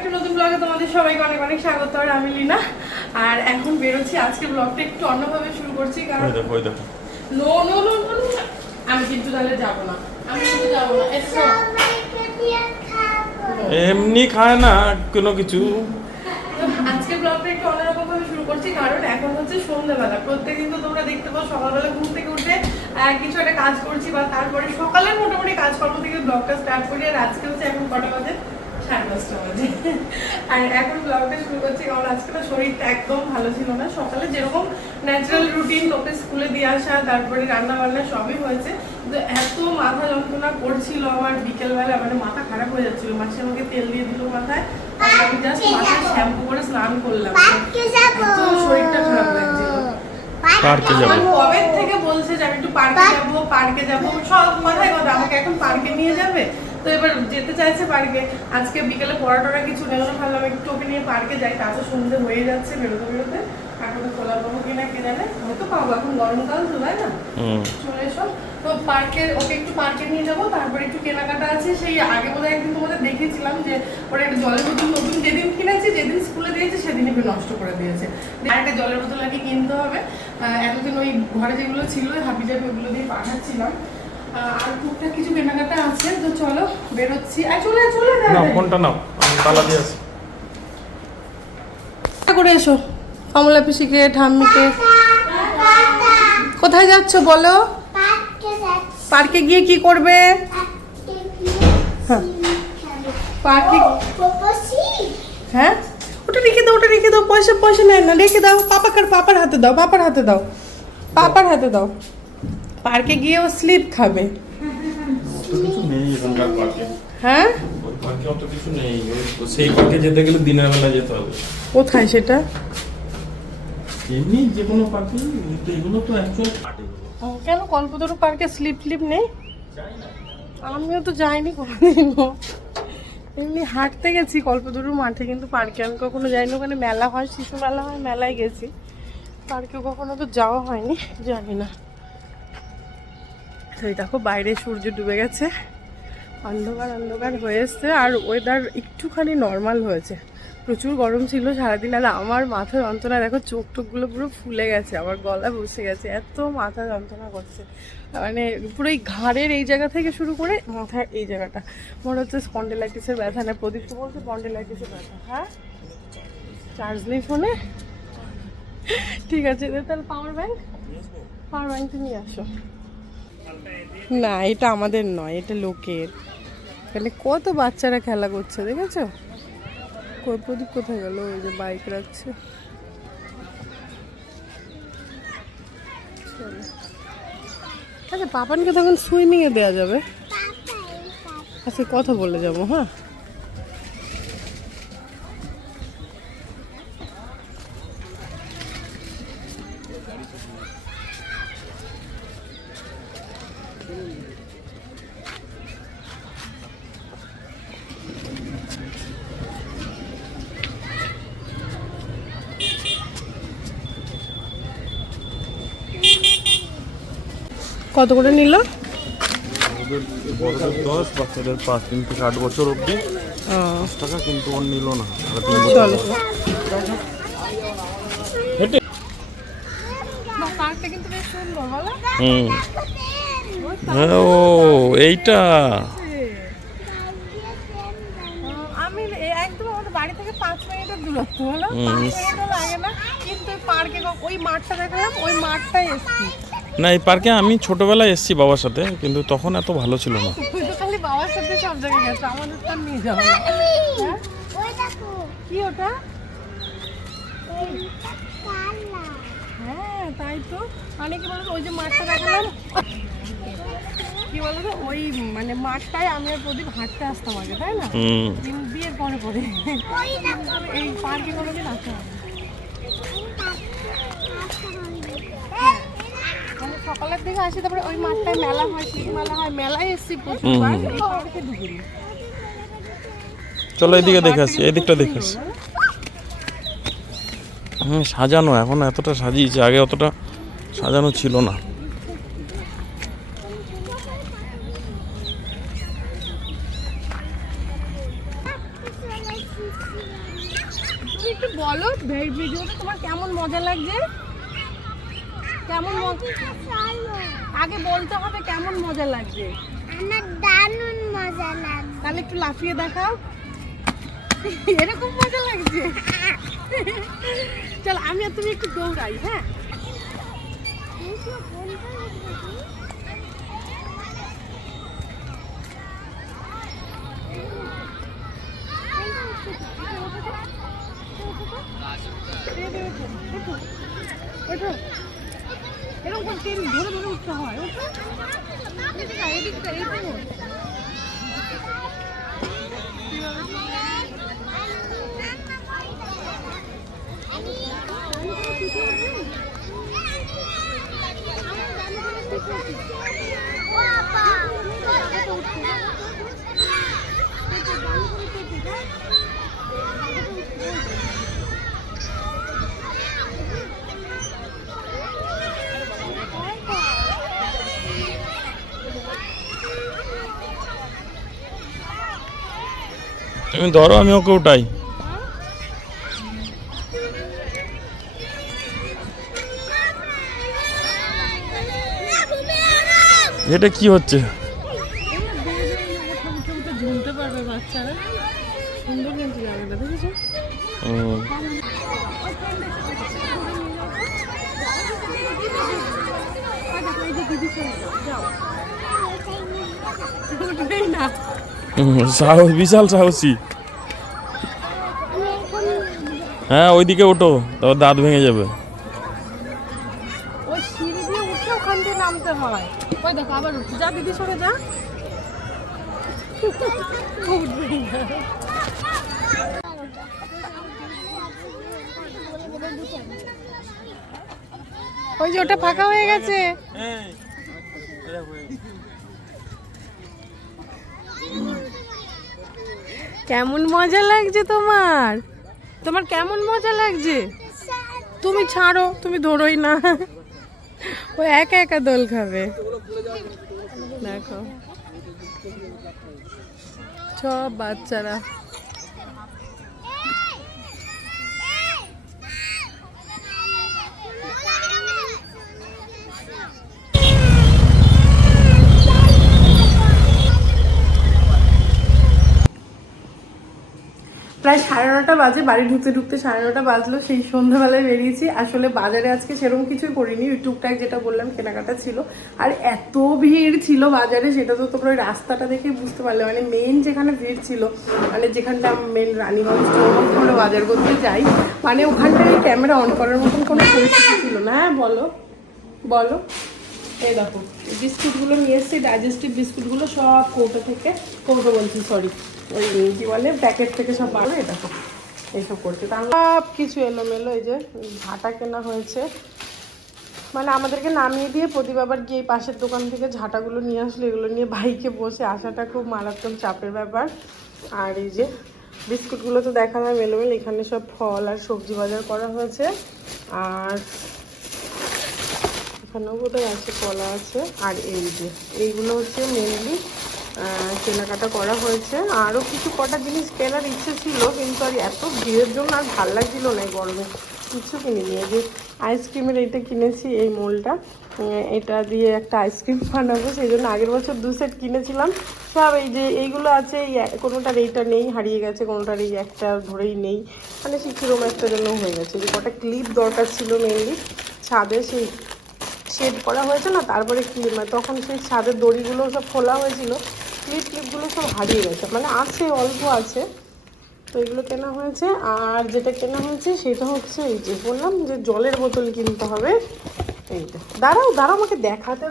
একটা নতুন ব্লগে তোমাদের সবাইকে অনেক অনেক স্বাগত। আর আমি লিনা, আর এখন বেরোচ্ছি। আজকে ব্লগটা একটু অন্যভাবে শুরু করছি, কারণ নো নো নো নো আমি কিন্তু তাহলে যাবো না, আমি কিন্তু যাবো না। এমনি খায় না কোনো কিছু। আজকে ব্লগটা একটু অন্যরকম ভাবে শুরু করছি, কারণ এখন হচ্ছে সন্ধ্যাবেলা। প্রত্যেকদিন তো তোমরা দেখতে পাও সকালবেলা ঘুম থেকে উঠে কিছু একটা কাজ করছি, বা তারপরে সকালের মোটামুটি কাজকর্ম থেকে ব্লগটা স্টার্ট করি। আর আজকে হচ্ছে এখন কটা বাজে, 5:30 বাজে। আর এখন ব্লগটা শুরু করছি, কারণ আজকে না শরীরটা একদম ভালো ছিল না। সকালে যেরকম ন্যাচারাল রুটিন, তোকে স্কুলে দিয়ে আসা, তারপরে রান্না বান্না সবই হয়েছে, কিন্তু এত মাথা যন্ত্রণা করছিল আমার বিকেলবেলা, মানে মাথা খারাপ হয়ে যাচ্ছিল। মাসে আমাকে তেল দিয়ে দিল মাথায়, আর আমি জাস্ট মাথায় শ্যাম্পু করে স্নান করলাম। তো শরীরটা খারাপ লাগছিল। পার্কে যাব, কবে থেকে বলছে যে আমি একটু পার্কে যাবো সব মাথায় কথা, আমাকে এখন পার্কে নিয়ে যাবে। তো এবার যেতে চাইছে পার্কে। আজকে বিকেলে পড়াটা কিছু নেই, ভাবলাম একটু ওকে নিয়ে পার্কে যাই। তা তো সন্ধ্যে হয়ে যাচ্ছে বেরোতে বেরোতে। এখন তো খোলা পাবো কিনা কে জানে, হয়তো পাবো, এখন গরমকাল তো, তাই না? চলে এসো। তো পার্কে, ওকে একটু পার্কে নিয়ে যাবো। তারপরে একটু কেনাকাটা আছে। সেই আগে বোধহয় একদিন তোমাদের দেখিয়েছিলাম যে ওরা একটা জলের বোতল নতুন যেদিন কিনেছে, যেদিন স্কুলে দিয়েছে সেদিনই নষ্ট করে দিয়েছে। আর একটা জলের বোতল আগে কিনতে হবে। এতদিন ওই ঘরে যেগুলো ছিল হাবি জাবি ওগুলো দিয়ে পাঠাচ্ছিলাম। আর টুকটাক কিছু কেনাকাটা আছে। তো চলো বেরোচ্ছি। আর চলে চলে নাও ফোনটা নাও, আমি তালা দিয়ে আসি। করে এসো কমলা পিসিকে, ঠাম্মিকে। কোথায় যাচ্ছ বলো? পার্কে গিয়ে কি করবে? পার্কে, হ্যাঁ ওটা রেখে দাও, ওটা রেখে দাও। পয়সা পয়সা নেয় না, রেখে দাও। পাপার হাতে দাও, পাপার হাতে দাও, পাপার হাতে দাও। পার্কে গিয়ে ও স্লিপ খাবে। অত কিছু নেই এখানকার পার্কে। হ্যাঁ, ওই পার্কে অত কিছু নেই। সেই পার্কে যেতে গেলে দিনের বেলা যেতে হবে। কোথায় সেটা? এমনি যে কোনো পার্কে, এগুলো তো অ্যাকচুয়াল পার্টি। কেন কল্পতরু পার্কে স্লিপ নেই? আমিও তো যাইনি কোনোদিনও। এমনি হাঁটতে গেছি কল্পতরু মাঠে, কিন্তু পার্কে আমি কখনো যাইনি। ওখানে মেলা হয়, শিশু মেলা হয়, মেলায় গেছি। পার্কে কখনো তো যাওয়া হয়নি, জানি না। তো দেখো বাইরে সূর্য ডুবে গেছে, অন্ধকার অন্ধকার হয়ে এসছে। আর ওয়েদার একটুখানি নর্মাল হয়েছে। প্রচুর গরম ছিল সারাদিন। আর আমার মাথা যন্ত্রণা দেখো, চোখ টোকগুলো পুরো ফুলে গেছে, আমার গলা বসে গেছে, এত মাথা যন্ত্রণা করছে। মানে পুরো এই ঘাড়ের এই জায়গা থেকে শুরু করে মাথার এই জায়গাটা মনে হচ্ছে স্পন্ডিলাইটিসের ব্যথা। না, প্রদীপ তো বলছে স্পন্ডিলাইটিসের ব্যথা। হ্যাঁ, চার্জ নেই ফোনে? ঠিক আছে, তাহলে পাওয়ার ব্যাংক তুমি আসো। না, এটা আমাদের নয়, এটা লোকের। এখানে কত বাচ্চারা খেলা করছে, দেখেছো? কই প্রদীপ কোথায় গেল? ওই যে বাইক রাখছে। আচ্ছা, পাপানকে তখন সুইমিংয়ে দেওয়া যাবে। আচ্ছা, কথা বলে যাবো। হ্যাঁ, কত করে নিল? বড়দের 10, বাচ্চাদের 5 থেকে 8 বছর অবধি 10 টাকা, কিন্তু ওর নিল না। চলো। হ্যাঁ, ও এইটা আমি একদম আমাদের বাড়ি থেকে 5 মিনিটের দূরত্ব, হলো 5 মিনিটও লাগে না। কিন্তু পার্কে ওই মাঠটা দেখালাম, ওই মাঠটাই এসছি। না, এই পার্কে আমি ছোটবেলায় এসেছি বাবার সাথে, কিন্তু তখন এত ভালো ছিল না। তুই তো খালি বাবার সাথে সব জায়গায় গেছো, আমাদের তো নিয়ে যাবো না। কি ওটা? হ্যাঁ তাই তো। মানে কি বলতো, ওই যে মাঠটা দেখালাম, কি বলতো, ওই মানে মাঠটায় আমি আর প্রদীপ হাঁটতে আসতাম আগে, তাই না? বিয়ের পরে পরে এই পার্কে কোনোদিন আসা হবে। সকালের দিকে আসি, তারপরে ওই মাঠটায় মেলা হয়, শিশু মেলা হয়, মেলায় এসছি প্রচুরবার। এই পার্কে ঢুকিনি। চলো এদিকে দেখে আসি, এদিকটা দেখে আসি। সাজানো, এখন এতটা সাজিয়েছে, আগে অতটা সাজানো ছিল না। একটু বলো ভিডিওটা তোমার কেমন মজা লাগছে? কেমন আগে বলতে হবে কেমন মজা লাগছে। আমার দারুণ মজা লাগছে। তাহলে একটু লাফিয়ে দেখাও। এরকম মজা লাগছে। চল আমি আর তুমি একটু দৌড়াই। হ্যাঁ এরকম ধরে ধরে উঠতে হয়। এদিকটা এইটা তুমি ধরো, আমি ওকে উঠাই। এটা কি হচ্ছে? ঝুলতে পারবে বাচ্চারা। সুন্দর কিন্তু জায়গাটা দেখেছো? সাহস, বিশাল সাহসী। হ্যাঁ ওইদিকে ওঠো, তারপর দাঁত ভেঙে যাবে। ওই সিঁড়ি দিয়ে উঠে ওখান থেকে নামতে হয়। ওই দেখো আবার উঠে যা, দিদি সরে যা। উঠবেই না। ওই যে ওটা ফাঁকা হয়ে গেছে। কেমন মজা লাগছে তোমার? তোমার কেমন মজা লাগছে? তুমি ছাড়ো, তুমি ধরোই না। ও একা একা দোল খাবে। দেখো সব বাচ্চারা। প্রায় 9:30 বাজে, বাড়ি ঢুকতে ঢুকতে 9:30 বাজলো। সেই সন্ধ্যাবেলায় বেরিয়েছি। আসলে বাজারে আজকে সেরকম কিছুই করিনি, ওই টুকটাক যেটা বললাম কেনাকাটা ছিল। আর এত ভিড় ছিল বাজারে, সেটা তো তোমরা ওই রাস্তাটা দেখে বুঝতে পারলে। মানে মেন যেখানে ভিড় ছিল, মানে যেখানটা মেন রানীগঞ্জ আমরা বাজার করতে যাই, মানে ওখানটায় ক্যামেরা অন করার মতন কোনো পরিস্থিতি ছিল না। হ্যাঁ বলো বলো। এই দেখো বিস্কুটগুলো নিয়ে এসেছি, ডাইজেস্টিভ বিস্কুটগুলো সব কৌটো বলছি সরি, ওই কি বলে প্যাকেট থেকে সব বাড়ো। এটা তো এইসব করছে, তার সব কিছু এলোমেলো। এই যে ঝাঁটা কেনা হয়েছে, মানে আমাদেরকে নামিয়ে দিয়ে প্রদীপ আবার গিয়ে পাশের দোকান থেকে ঝাঁটাগুলো নিয়ে আসলো। এগুলো নিয়ে বাইকে বসে আসাটা খুব মারাত্মক চাপের ব্যাপার। আর এই যে বিস্কুটগুলো তো দেখালাম এলোমেলো। এখানে সব ফল আর সবজি বাজার করা হয়েছে। আর এখানেও বোধহয় আছে, কলা আছে। আর এই যে এইগুলো হচ্ছে মেনলি কেনাকাটা করা হয়েছে। আরও কিছু কটা জিনিস কেনার ইচ্ছে ছিল, কিন্তু আর এত ভিড়ের জন্য আর ভালো লাগছিল না এই গরমে, কিছু কিনিনি। এই যে আইসক্রিমের এইটা কিনেছি, এই মোলটা, এটা দিয়ে একটা আইসক্রিম বানাবো, সেই জন্য আগের বছর 2 সেট কিনেছিলাম সব। এই যে এইগুলো আছে, কোনোটার এইটা নেই, হারিয়ে গেছে, কোনোটার এই একটা ধরেই নেই, মানে সেই কিরম একটা জন্য হয়ে গেছে। যে কটা ক্লিপ দরকার ছিল মেনলি ছাদে, সেই শেড করা হয়েছে না, তারপরে ক্লিপ, মানে তখন সেই ছাদের দড়িগুলো সব খোলা হয়েছিল, ক্লিপগুলো সব হারিয়ে গেছে, মানে আছে অল্প আছে। তো এগুলো কেনা হয়েছে। আর যেটা কেনা হয়েছে সেটা হচ্ছে এই যে বললাম যে জলের বোতল কিনতে হবে। এইটা দাঁড়াও আমাকে দেখাতে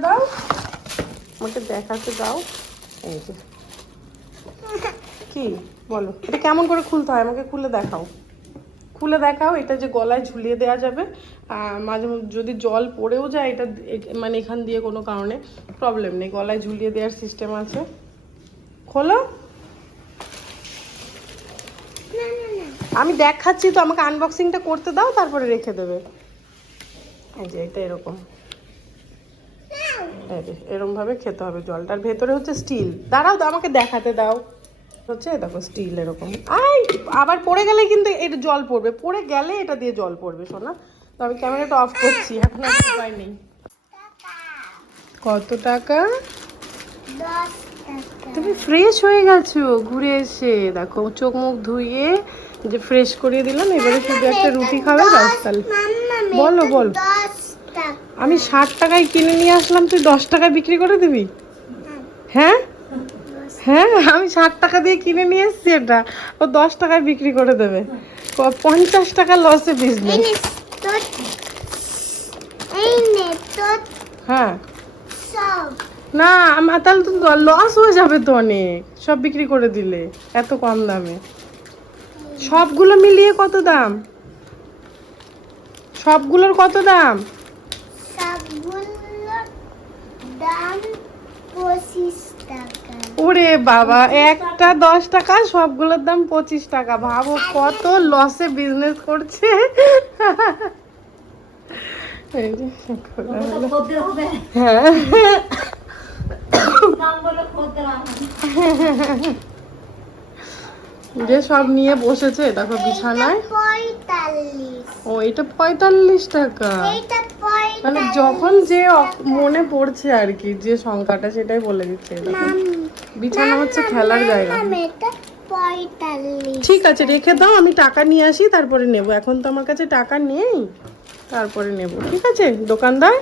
দাও, এই যে কি বলো, এটা কেমন করে খুলতে হয় আমাকে খুলে দেখাও। এটা যে গলায় ঝুলিয়ে দেওয়া যাবে, মাঝে যদি জল পড়েও যায়, এটা মানে এখান দিয়ে কোনো কারণে প্রবলেম নেই, গলায় ঝুলিয়ে দেওয়ার সিস্টেম আছে। খোলো, আমি দেখাচ্ছি তো, আমাকে আনবক্সিংটা করতে দাও, তারপরে রেখে দেবে। এই যে এটা এরকম ভাবে খেতে হবে জলটার ভেতরে হচ্ছে স্টিল। দাঁড়াও আমাকে দেখাতে দাও, হচ্ছে দেখো স্টিল এরকম। আবার পড়ে গেলে কিন্তু এটা জল পড়বে, পড়ে গেলে এটা দিয়ে জল পড়বে সোনা। তো আমি ক্যামেরাটা অফ করছি, এখন আর উপায় নেই। কত টাকা? 10 টাকা। তুমি ফ্রেশ হয়ে গেছো ঘুরে এসে, দেখো চোখ মুখ ধুইয়ে যে ফ্রেশ করিয়ে দিলাম, এবারে শুধু একটা রুটি খাবে ব্যাস। তাহলে বলো বলো। 10 টাকা। আমি 60 টাকায় কিনে নিয়ে আসলাম, তুই 10 টাকায় বিক্রি করে দিবি? হ্যাঁ হ্যাঁ, আমি 60 টাকা দিয়ে কিনে নিয়ে এসেছি, এটা ও 10 টাকায় বিক্রি করে দেবে। 50 টাকা লসে বিজনেস। এই নে তোর হ্যাঁ সব। না, আমার তাহলে তো লস হয়ে যাবে তো অনেক, সব বিক্রি করে দিলে এত কম দামে। সবগুলো মিলিয়ে কত দাম? সবগুলোর কত দাম? সবগুলোর দাম 25 টাকা। ওরে বাবা, একটা 10 টাকা, সবগুলোর দাম 25 টাকা। ভাবো কত লসে বিজনেস করছে। এই যে, হ্যাঁ যে সব নিয়ে বসেছে দেখো বিছানায়। 45। ও এটা 45 টাকা। এইটা মানে 45। যখন যে মনে পড়ছে আর কি, যে সংখ্যাটা সেটাই বলে দিচ্ছে। দেখো বিছানা হচ্ছে খেলার জায়গা। এটা 45। ঠিক আছে রেখে দাও, আমি টাকা নিয়ে আসি তারপরে নেব। এখন তো আমার কাছে টাকা নেই, তারপরে নেব। ঠিক আছে দোকানদার?